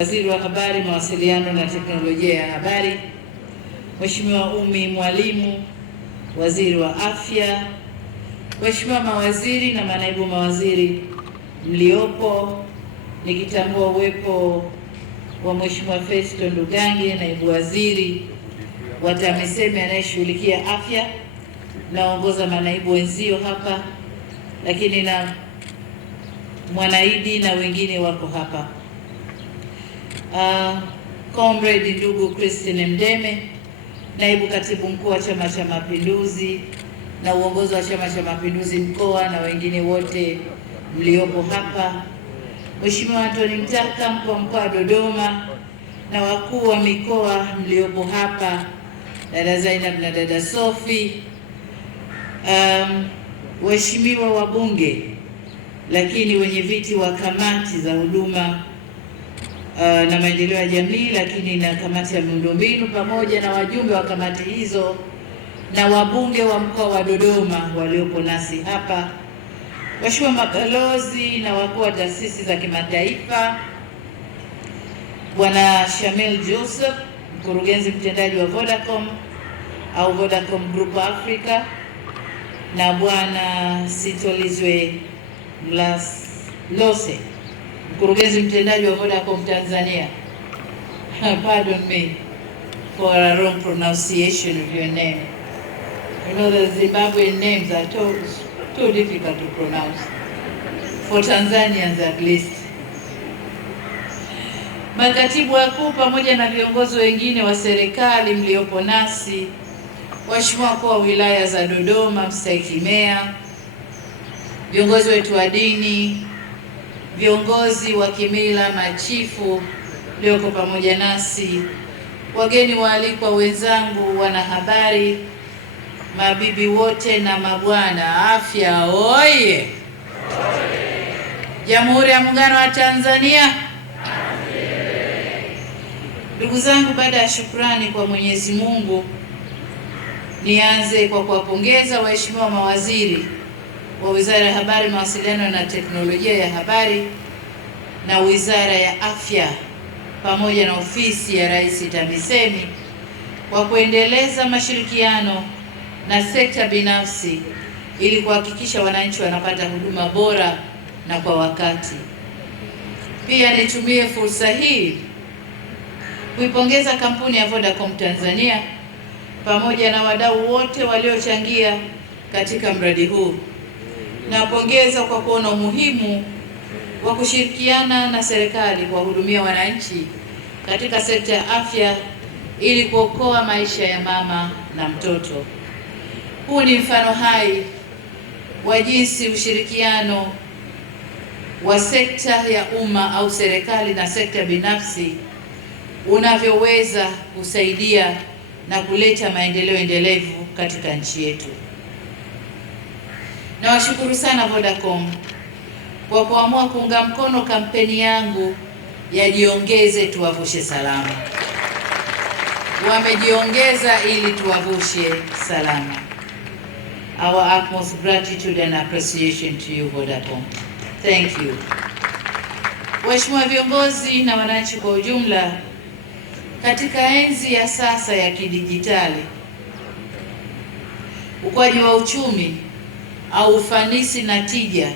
Waziri wa Habari, Mawasiliano na Teknolojia ya Habari, Mheshimiwa Ummy Mwalimu, Waziri wa Afya, Mheshimiwa mawaziri na manaibu mawaziri mliopo, nikitambua uwepo wa Mheshimiwa Festo Ndugange, naibu waziri wa TAMISEMI anayeshughulikia afya, naongoza manaibu wenzio hapa, lakini na Mwanaidi na wengine wako hapa. Comrade ndugu Christine Mdeme, naibu katibu mkuu wa Chama cha Mapinduzi na uongozi wa Chama cha Mapinduzi mkoa na wengine wote mliopo hapa, Mheshimiwa Anthony Mtaka, mkuu wa mkoa wa Dodoma na wakuu wa mikoa mliopo hapa, dada Zainab na dada Sophie, waheshimiwa wabunge, lakini wenye viti wa kamati za huduma na maendeleo ya jamii, lakini na kamati ya miundombinu, pamoja na wajumbe wa kamati hizo na wabunge wa mkoa wa Dodoma waliopo nasi hapa, waheshimiwa mabalozi na wakuu wa taasisi za kimataifa, Bwana Shamil Joseph, mkurugenzi mtendaji wa Vodacom au Vodacom Group Africa, na Bwana Sitolizwe Mlose, mkurugenzi mtendaji wa Vodacom Tanzania. Pardon me for a wrong pronunciation of your name. You know the Zimbabwean names are too difficult to pronounce for Tanzanians at least. Makatibu wakuu pamoja na viongozi wengine wa serikali mliopo nasi, waheshimiwa wakuu wa wilaya za Dodoma, mstahiki meya, viongozi wetu wa dini, viongozi wa kimila, machifu mlioko pamoja nasi, wageni waalikwa wenzangu, wanahabari, mabibi wote na mabwana, afya oye! Jamhuri ya Muungano wa Tanzania. Ndugu zangu, baada ya shukrani kwa Mwenyezi Mungu, nianze kwa kuwapongeza waheshimiwa mawaziri wa Wizara ya Habari, Mawasiliano na Teknolojia ya Habari na Wizara ya Afya pamoja na Ofisi ya Rais TAMISEMI kwa kuendeleza mashirikiano na sekta binafsi ili kuhakikisha wananchi wanapata huduma bora na kwa wakati. Pia nitumie fursa hii kuipongeza kampuni ya Vodacom Tanzania pamoja na wadau wote waliochangia katika mradi huu. Napongeza kwa kuona umuhimu wa kushirikiana na serikali kuwahudumia wananchi katika sekta ya afya ili kuokoa maisha ya mama na mtoto. Huu ni mfano hai wa jinsi ushirikiano wa sekta ya umma au serikali na sekta binafsi unavyoweza kusaidia na kuleta maendeleo endelevu katika nchi yetu. Nawashukuru sana Vodacom kwa kuamua kuunga mkono kampeni yangu ya Jiongeze Tuwavushe Salama. Wamejiongeza ili tuwavushe salama. Our utmost gratitude and appreciation to you Vodacom. Thank you. Waheshimiwa viongozi na wananchi kwa ujumla, katika enzi ya sasa ya kidijitali, ukuaji wa uchumi au ufanisi na tija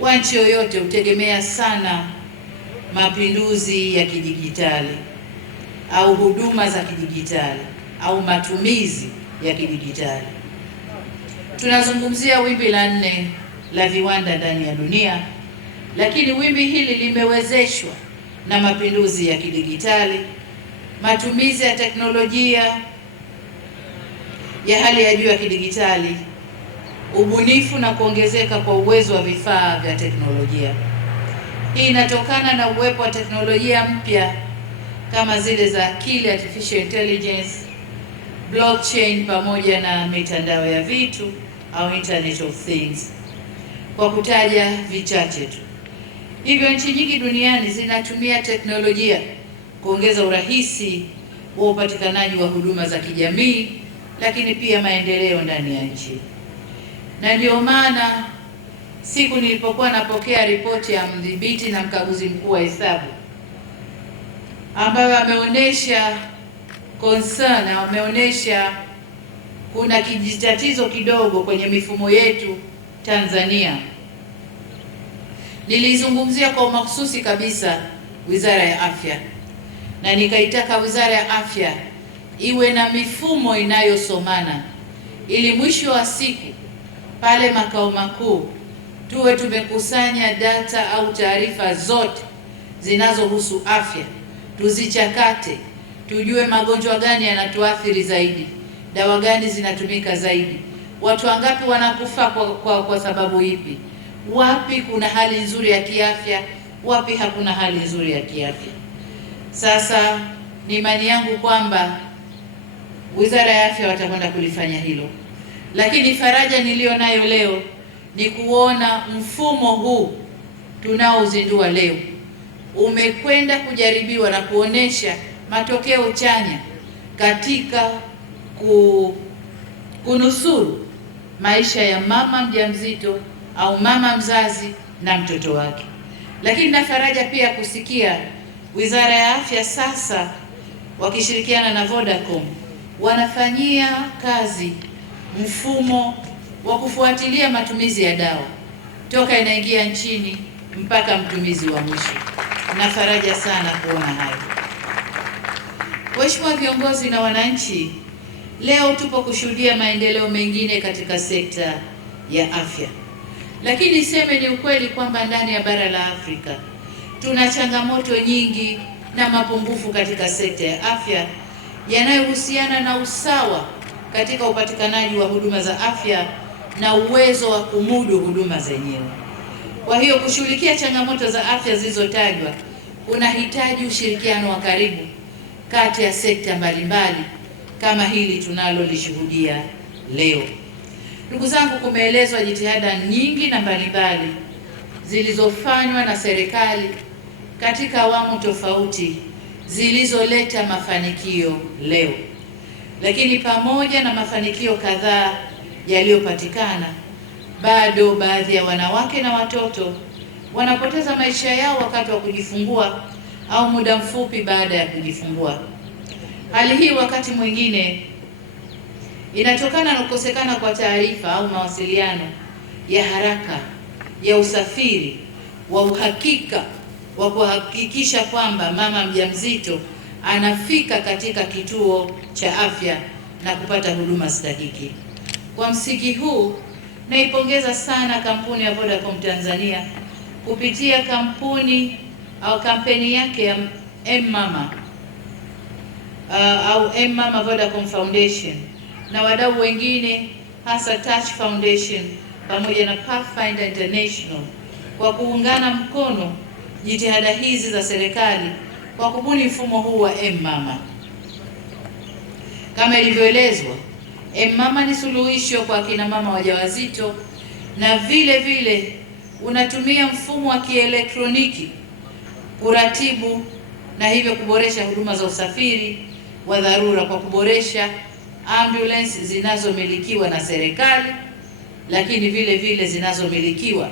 wa nchi yoyote hutegemea sana mapinduzi ya kidijitali au huduma za kidijitali au matumizi ya kidijitali. Tunazungumzia wimbi la 4 la viwanda ndani ya dunia, lakini wimbi hili limewezeshwa na mapinduzi ya kidijitali, matumizi ya teknolojia ya hali ya juu ya kidijitali, ubunifu na kuongezeka kwa uwezo wa vifaa vya teknolojia. Hii inatokana na uwepo wa teknolojia mpya kama zile za akili, artificial intelligence, blockchain pamoja na mitandao ya vitu au internet of things, kwa kutaja vichache tu. Hivyo nchi nyingi duniani zinatumia teknolojia kuongeza urahisi wa upatikanaji wa huduma za kijamii, lakini pia maendeleo ndani ya nchi. Na ndio maana siku nilipokuwa napokea ripoti ya mdhibiti na mkaguzi mkuu wa hesabu ambayo ameonyesha concern, ameonyesha kuna kijitatizo kidogo kwenye mifumo yetu Tanzania. Nilizungumzia kwa mahususi kabisa Wizara ya Afya, na nikaitaka Wizara ya Afya iwe na mifumo inayosomana, ili mwisho wa siku pale makao makuu tuwe tumekusanya data au taarifa zote zinazohusu afya, tuzichakate, tujue magonjwa gani yanatuathiri zaidi, dawa gani zinatumika zaidi, watu wangapi wanakufa kwa sababu ipi, wapi kuna hali nzuri ya kiafya, wapi hakuna hali nzuri ya kiafya. Sasa ni imani yangu kwamba Wizara ya Afya watakwenda kulifanya hilo, lakini faraja niliyo nayo leo ni kuona mfumo huu tunaozindua leo umekwenda kujaribiwa na kuonesha matokeo chanya katika kunusuru maisha ya mama mjamzito au mama mzazi na mtoto wake. Lakini na faraja pia kusikia Wizara ya Afya sasa wakishirikiana na Vodacom wanafanyia kazi mfumo wa kufuatilia matumizi ya dawa toka inaingia nchini mpaka mtumizi wa mwisho. Na faraja sana kuona hayo. Waheshimiwa viongozi na wananchi, leo tupo kushuhudia maendeleo mengine katika sekta ya afya, lakini niseme ni ukweli kwamba ndani ya bara la Afrika tuna changamoto nyingi na mapungufu katika sekta ya afya yanayohusiana na usawa katika upatikanaji wa huduma za afya na uwezo wa kumudu huduma zenyewe. Kwa hiyo kushughulikia changamoto za afya zilizotajwa kunahitaji ushirikiano wa karibu kati ya sekta mbalimbali kama hili tunalolishuhudia leo. Ndugu zangu, kumeelezwa jitihada nyingi na mbalimbali zilizofanywa na serikali katika awamu tofauti zilizoleta mafanikio leo. Lakini pamoja na mafanikio kadhaa yaliyopatikana, bado baadhi ya wanawake na watoto wanapoteza maisha yao wakati wa kujifungua au muda mfupi baada ya kujifungua. Hali hii wakati mwingine inatokana na kukosekana kwa taarifa au mawasiliano ya haraka ya usafiri wa uhakika wa kuhakikisha kwamba mama mjamzito anafika katika kituo cha afya na kupata huduma stahiki. Kwa msingi huu, naipongeza sana kampuni ya Vodacom Tanzania kupitia kampeni yake ya M-Mama au M-Mama Vodacom Foundation na wadau wengine hasa Touch Foundation pamoja na Pathfinder International kwa kuungana mkono jitihada hizi za serikali kwa kubuni mfumo huu wa M-Mama. Kama ilivyoelezwa, M-Mama ni suluhisho kwa kina mama wajawazito na vile vile unatumia mfumo wa kielektroniki kuratibu na hivyo kuboresha huduma za usafiri wa dharura kwa kuboresha ambulance zinazomilikiwa na serikali, lakini vile vile zinazomilikiwa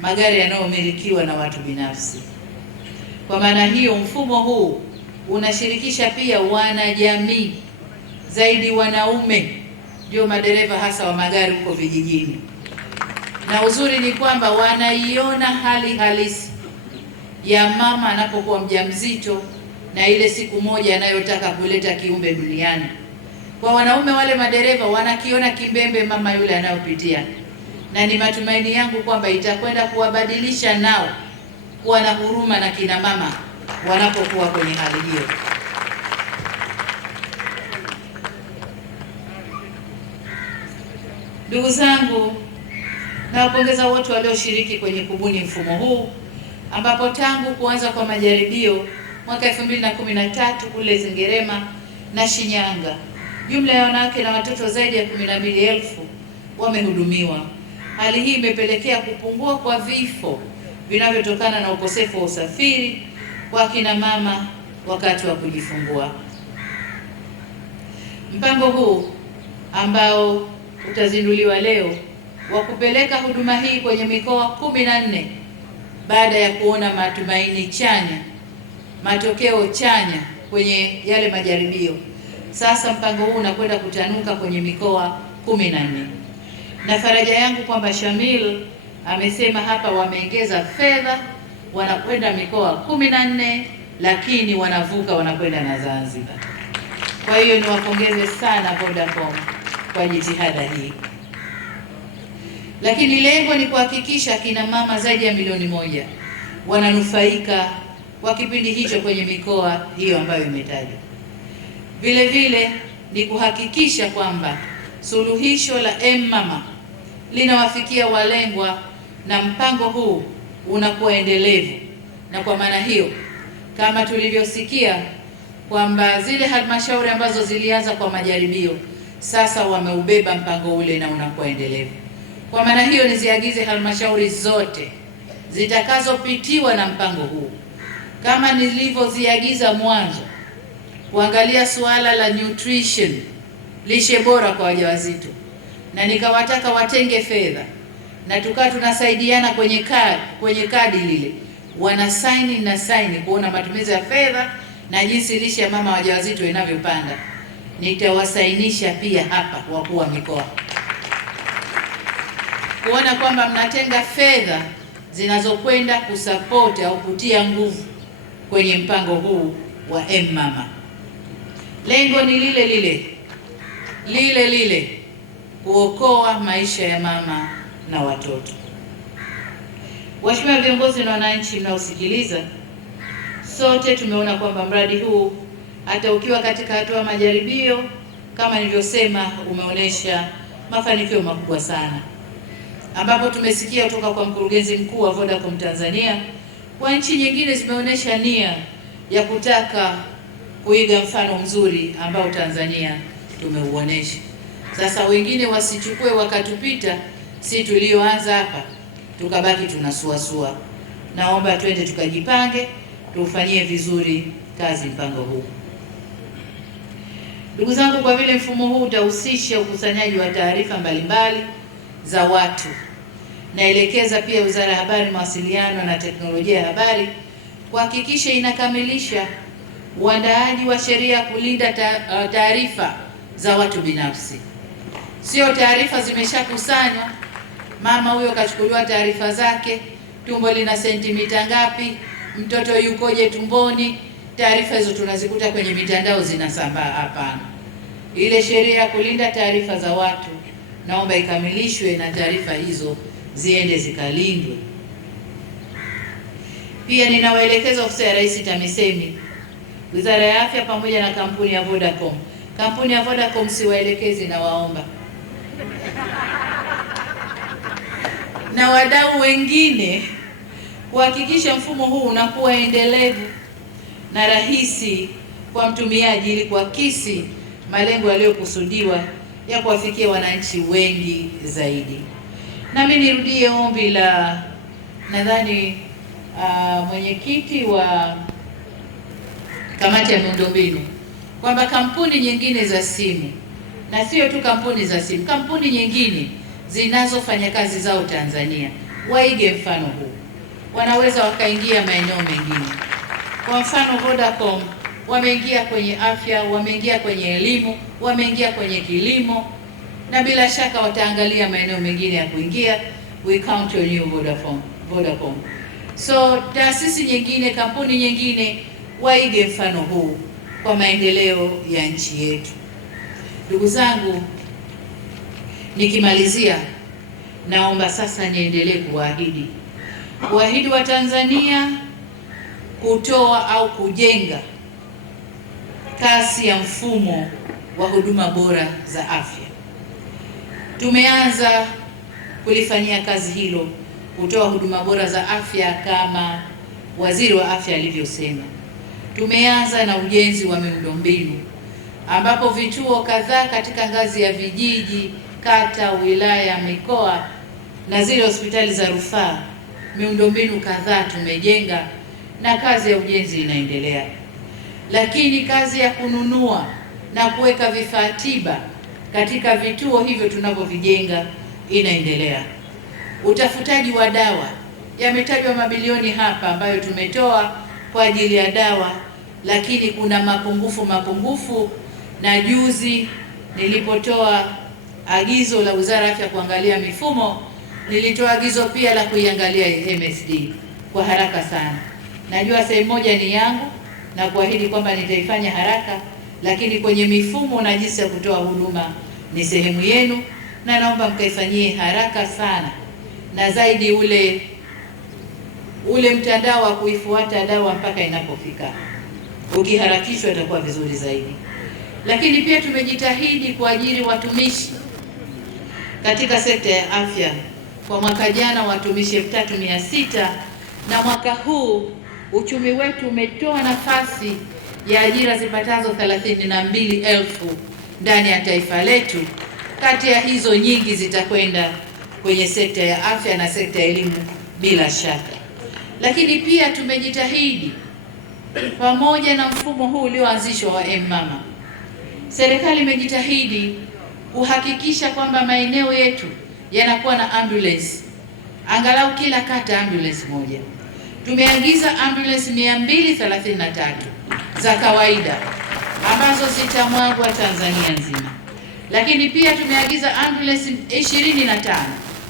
magari yanayomilikiwa na watu binafsi. Kwa maana hiyo, mfumo huu unashirikisha pia wanajamii, zaidi wanaume ndio madereva hasa wa magari huko vijijini, na uzuri ni kwamba wanaiona hali halisi ya mama anapokuwa mjamzito na ile siku moja anayotaka kuleta kiumbe duniani. Kwa wanaume wale madereva wanakiona kimbembe mama yule anayopitia, na ni matumaini yangu kwamba itakwenda kuwabadilisha nao kuwa na huruma na kina mama wanapokuwa kwenye hali hiyo. Ndugu zangu, nawapongeza wote walioshiriki kwenye kubuni mfumo huu, ambapo tangu kuanza kwa majaribio mwaka 2013 kule Zengerema na Shinyanga, jumla ya wanawake na watoto zaidi ya 12,000 wamehudumiwa. Hali hii imepelekea kupungua kwa vifo vinavyotokana na ukosefu wa usafiri kwa kina mama wakati wa kujifungua. Mpango huu ambao utazinduliwa leo wa kupeleka huduma hii kwenye mikoa 14 baada ya kuona matumaini chanya matokeo chanya kwenye yale majaribio. Sasa mpango huu unakwenda kutanuka kwenye mikoa 14, na faraja yangu kwamba Shamil amesema hapa wameongeza fedha, wanakwenda mikoa 14, lakini wanavuka, wanakwenda na Zanzibar. Kwa hiyo niwapongeze sana Vodacom kwa jitihada hii, lakini lengo ni kuhakikisha kina mama zaidi ya milioni 1 wananufaika kwa kipindi hicho kwenye mikoa hiyo ambayo imetajwa. Vile vile ni kuhakikisha kwamba suluhisho la M-Mama linawafikia walengwa na mpango huu unakuwa endelevu. Na kwa maana hiyo, kama tulivyosikia kwamba zile halmashauri ambazo zilianza kwa majaribio sasa wameubeba mpango ule na unakuwa endelevu. Kwa maana hiyo, niziagize halmashauri zote zitakazopitiwa na mpango huu, kama nilivyoziagiza mwanzo, kuangalia suala la nutrition, lishe bora kwa wajawazito, na nikawataka watenge fedha, na tukawa tunasaidiana kwenye kadi lile, wana saini kuona matumizi ya fedha na jinsi lishe ya mama wajawazito inavyopanda. Nitawasainisha pia hapa wakuu wa mikoa kuona kwamba mnatenga fedha zinazokwenda kusapoti au kutia nguvu kwenye mpango huu wa M-Mama. Lengo ni lile lile, kuokoa maisha ya mama na watoto. Waheshimiwa viongozi na wananchi mnaosikiliza, sote tumeona kwamba mradi huu hata ukiwa katika hatua majaribio, kama nilivyosema, umeonyesha mafanikio makubwa sana, ambapo tumesikia kutoka kwa mkurugenzi mkuu wa Vodacom Tanzania kwa nchi nyingine zimeonyesha nia ya kutaka kuiga mfano mzuri ambao Tanzania tumeuonesha. Sasa wengine wasichukue wakatupita, si tulioanza hapa tukabaki tunasuasua. Naomba twende tukajipange, tufanyie vizuri kazi mpango huu. Ndugu zangu, kwa vile mfumo huu utahusisha ukusanyaji wa taarifa mbalimbali za watu, naelekeza pia Wizara ya Habari, Mawasiliano na Teknolojia ya Habari kuhakikisha inakamilisha uandaaji wa sheria kulinda taarifa za watu binafsi. Sio taarifa zimeshakusanywa, mama huyo kachukuliwa taarifa zake, tumbo lina sentimita ngapi, mtoto yukoje tumboni, taarifa hizo tunazikuta kwenye mitandao zinasambaa. Hapana, ile sheria ya kulinda taarifa za watu naomba ikamilishwe na taarifa hizo ziende zikalindwe. Pia ninawaelekeza ofisi ya Rais TAMISEMI, Wizara ya Afya pamoja na kampuni ya Vodacom. Kampuni ya Vodacom siwaelekezi, na waomba na wadau wengine kuhakikisha mfumo huu unakuwa endelevu na rahisi kwa mtumiaji, ili kuakisi malengo yaliyokusudiwa ya kuwafikia wananchi wengi zaidi. Nami nirudie ombi la nadhani mwenyekiti wa kamati ya miundombinu kwamba kampuni nyingine za simu, na sio tu kampuni za simu, kampuni nyingine zinazofanya kazi zao Tanzania waige mfano huu, wanaweza wakaingia maeneo mengine. Kwa mfano, Vodacom wameingia kwenye afya, wameingia kwenye elimu, wameingia kwenye kilimo, na bila shaka wataangalia maeneo mengine ya kuingia. We count on you Vodacom. So taasisi nyingine, kampuni nyingine waige mfano huu kwa maendeleo ya nchi yetu. Ndugu zangu, nikimalizia, naomba sasa niendelee kuahidi wa Tanzania kutoa au kujenga kasi ya mfumo wa huduma bora za afya. Tumeanza kulifanyia kazi hilo, kutoa huduma bora za afya kama Waziri wa Afya alivyosema. Tumeanza na ujenzi wa miundombinu ambapo vituo kadhaa katika ngazi ya vijiji, kata, wilaya, mikoa na zile hospitali za rufaa, miundombinu kadhaa tumejenga na kazi ya ujenzi inaendelea. Lakini kazi ya kununua na kuweka vifaa tiba katika vituo hivyo tunavyovijenga inaendelea. Utafutaji wa dawa, yametajwa mabilioni hapa ambayo tumetoa kwa ajili ya dawa, lakini kuna mapungufu, na juzi nilipotoa agizo la Wizara ya Afya kuangalia mifumo, nilitoa agizo pia la kuiangalia MSD kwa haraka sana. Najua sehemu moja ni yangu na kuahidi kwamba nitaifanya haraka, lakini kwenye mifumo na jinsi ya kutoa huduma ni sehemu yenu, na naomba mkaifanyie haraka sana, na zaidi ule mtandao wa kuifuata dawa mpaka inapofika, ukiharakishwa itakuwa vizuri zaidi. Lakini pia tumejitahidi kuajiri watumishi katika sekta ya afya. Kwa mwaka jana watumishi 3600, na mwaka huu uchumi wetu umetoa nafasi ya ajira zipatazo 32,000 ndani ya taifa letu. Kati ya hizo nyingi zitakwenda kwenye sekta ya afya na sekta ya elimu bila shaka. Lakini pia tumejitahidi, pamoja na mfumo huu ulioanzishwa wa M-Mama, serikali imejitahidi kuhakikisha kwamba maeneo yetu yanakuwa na ambulance, angalau kila kata ambulance moja. Tumeagiza ambulance 233 za kawaida ambazo zitamwagwa Tanzania nzima, lakini pia tumeagiza ambulance 25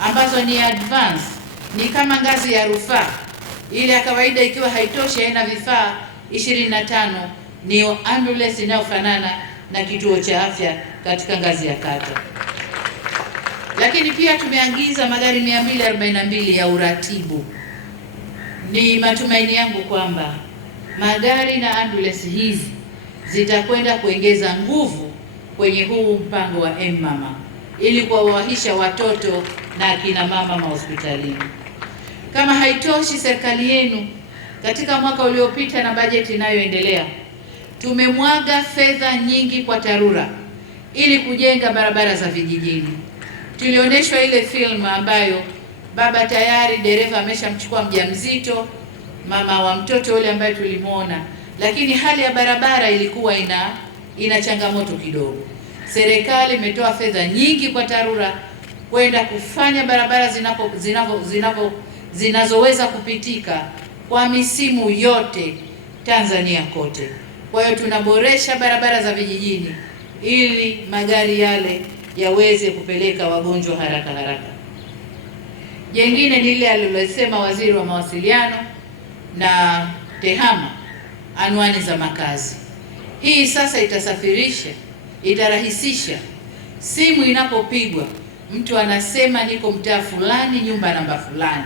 ambazo ni advance, ni kama ngazi ya rufaa. Ile ya kawaida ikiwa haitoshi, haina vifaa, 25 ni ambulance inayofanana na kituo cha afya katika ngazi ya kata. Lakini pia tumeagiza magari 242 ya uratibu. Ni matumaini yangu kwamba magari na ambulance hizi zitakwenda kuongeza nguvu kwenye huu mpango wa M-Mama ili kuwawahisha watoto na akina mama mahospitalini. Kama haitoshi, serikali yenu katika mwaka uliopita na bajeti inayoendelea tumemwaga fedha nyingi kwa TARURA ili kujenga barabara za vijijini. Tulionyeshwa ile film ambayo baba tayari dereva ameshamchukua mjamzito, mama wa mtoto yule ambaye tulimwona, lakini hali ya barabara ilikuwa ina changamoto kidogo. Serikali imetoa fedha nyingi kwa TARURA kwenda kufanya barabara zinazoweza kupitika kwa misimu yote Tanzania kote. Kwa hiyo tunaboresha barabara za vijijini ili magari yale yaweze kupeleka wagonjwa haraka. Jengine ni ile alilosema Waziri wa Mawasiliano na TEHAMA, anwani za makazi. Hii sasa itarahisisha simu inapopigwa, mtu anasema niko mtaa fulani, nyumba namba fulani.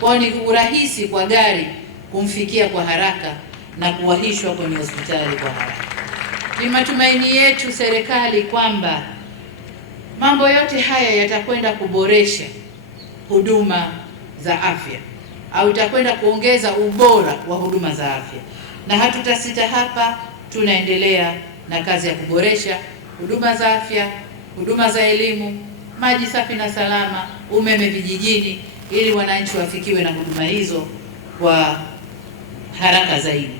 Kwa ni urahisi kwa gari kumfikia kwa haraka na kuwahishwa kwenye hospitali kwa haraka. Ni matumaini yetu serikali kwamba mambo yote haya yatakwenda kuboresha huduma za afya au itakwenda kuongeza ubora wa huduma za afya, na hatutasita hapa. Tunaendelea na kazi ya kuboresha huduma za afya, huduma za elimu, maji safi na salama, umeme vijijini, ili wananchi wafikiwe na huduma hizo kwa haraka zaidi.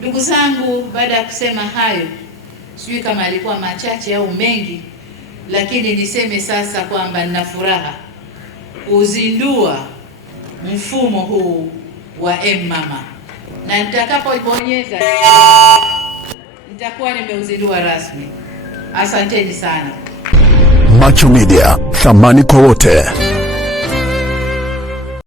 Ndugu zangu, baada ya kusema hayo, sijui kama alikuwa machache au mengi, lakini niseme sasa kwamba nina furaha kuzindua mfumo huu wa M-Mama, na nitakapobonyeza nitakuwa nimeuzindua rasmi. Asanteni sana. Macho Media, thamani kwa wote.